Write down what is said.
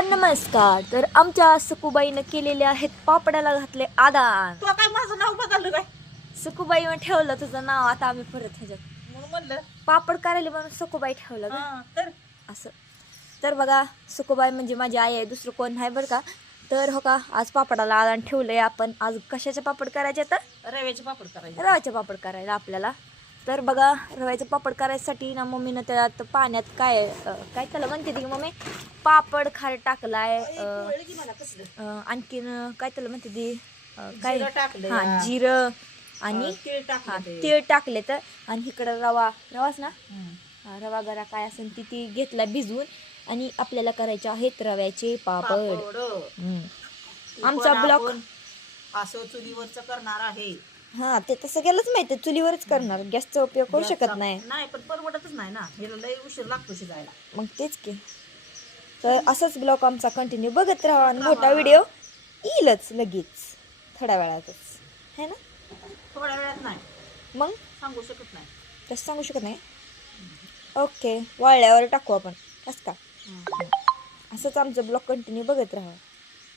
नमस्कार. तर आमच्या सकुबाईनं केलेले आहेत पापडाला घातले आदान. तू काय माझं नाव बदललं काय सकुबाईनं ठेवलं तुझं नाव. आता आम्ही परत ह्याच्यात म्हणून म्हणलं पापड करायला म्हणून सकुबाई ठेवलं का तर असं. तर बघा, सकुबाई म्हणजे माझी आई आहे, दुसरं कोण नाही बरं का. तर हो का, आज पापडाला आदान ठेवलंय आपण. आज कशाचे पापड करायचे? तर रव्याचे पापड करायचे. रव्याचे पापड करायला आपल्याला. तर बघा, रव्याचे पापड करायसाठी ना मम्मीनं त्यात पाण्यात काय त्याला म्हणते ती मम्मी, पापड खार टाकलाय. आणखीन काय त्याला म्हणते ती काय, जिरं टाकलंय. हा जिरं आणि तीळ टाकलं ते. तीळ टाकले. तर आणि इकडं रवाच ना, हम्म. रवा गरा काय असेल ती घेतला भिजवून. आणि आपल्याला करायचे आहेत रव्याचे पापड. आमचा पण ब्लॉग आपण असं चुलीवरच करणार आहे. हा, ते तसं गेलंच माहिती, चुलीवरच करणार, गॅसचा उपयोग करू शकत नाही. नाही पण परवडतच नाही ना, याला लय उशीर लागतो शिजायला. मग तेच की. तर असंच ब्लॉग आमचा कंटिन्यू बघत राहा आणि मोठा व्हिडिओ येईलच लगेच थोड्या वेळातच, है ना. थोड्या वेळात नाही मग सांगू शकत नाही. तसं सांगू शकत नाही. ओके, वाळल्यावर टाकू आपण, असं का. असंच आमचं ब्लॉग कंटिन्यू बघत राहा.